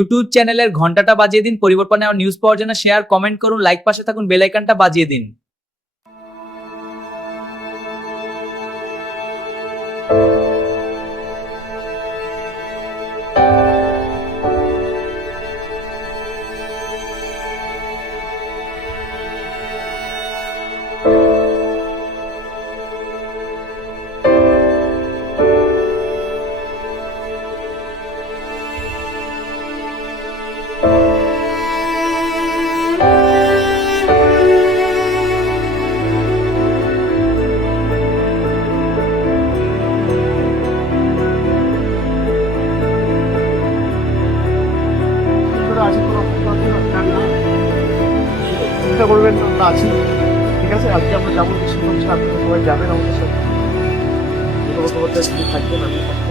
YouTube চ্যানেলের ঘন্টাটা বাজিয়ে দিন। পরিবর্তনে নিউজ পাওয়ার জন্য শেয়ার, কমেন্ট করুন, লাইক, পাশে থাকুন, বেল আইকনটা বাজিয়ে দিন। চিন্তা করবেন না, আমরা আছি। ঠিক আছে, আজকে আমরা যাবো, আপনারা সবাই যাবেন আমাদের সাথে, থাকবেন, আমি থাকবো।